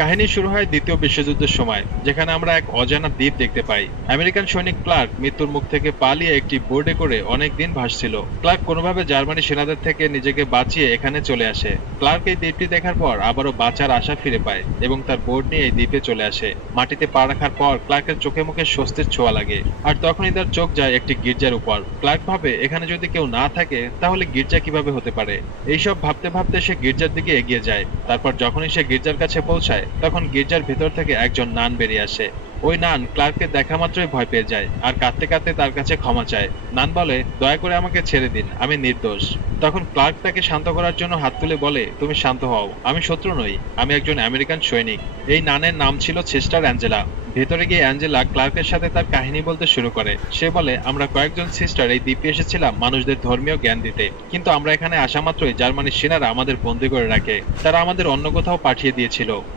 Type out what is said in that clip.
কাহিনী শুরু হয় দ্বিতীয় বিশ্বযুদ্ধের সময়, যেখানে আমরা এক অজানা দ্বীপ দেখতে পাই। আমেরিকান সৈনিক ক্লার্ক মৃত্যুর মুখ থেকে পালিয়ে একটি বোর্ডে করে অনেক দিন ভাসছিল। ক্লার্ক কোনোভাবে জার্মানি সেনাদের থেকে নিজেকে বাঁচিয়ে এখানে চলে আসে। ক্লার্ক এই দ্বীপটি দেখার পর আবারও বাঁচার আশা ফিরে পায় এবং তার বোর্ড নিয়ে এই দ্বীপে চলে আসে। মাটিতে পা রাখার পর ক্লার্কের চোখে মুখে স্বস্তির ছোঁয়া লাগে, আর তখনই তার চোখ যায় একটি গির্জার উপর। ক্লার্ক ভাবে এখানে যদি কেউ না থাকে তাহলে গির্জা কিভাবে হতে পারে। এইসব ভাবতে ভাবতে সে গির্জার দিকে এগিয়ে যায়। তারপর যখনই সে গির্জার কাছে পৌঁছায় তখন গির্জার ভেতর থেকে একজন নান বেরিয়ে আসে। ওই নান ক্লার্ককে দেখা মাত্রই ভয় পেয়ে যায় আর কাঁদতে কাঁদতে তার কাছে ক্ষমা চায়। নান বলে, দয়া করে আমাকে ছেড়ে দিন, আমি নির্দোষ। তখন ক্লার্ক তাকে শান্ত করার জন্য হাত তুলে বলে, তুমি শান্ত হও, আমি শত্রু নই, আমি একজন আমেরিকান সৈনিক। এই নানের নাম ছিল সিস্টার অ্যাঞ্জেলা। ভেতরে গিয়ে অ্যাঞ্জেলা ক্লার্কের সাথে তার কাহিনী বলতে শুরু করে। সে বলে, আমরা কয়েকজন সিস্টার এই দ্বীপে এসেছিলাম মানুষদের ধর্মীয় জ্ঞান দিতে, কিন্তু আমরা এখানে আসা মাত্রই জার্মানির সেনারা আমাদের বন্দী করে রাখে। তারা আমাদের অন্য কোথাও পাঠিয়ে দিয়েছিল।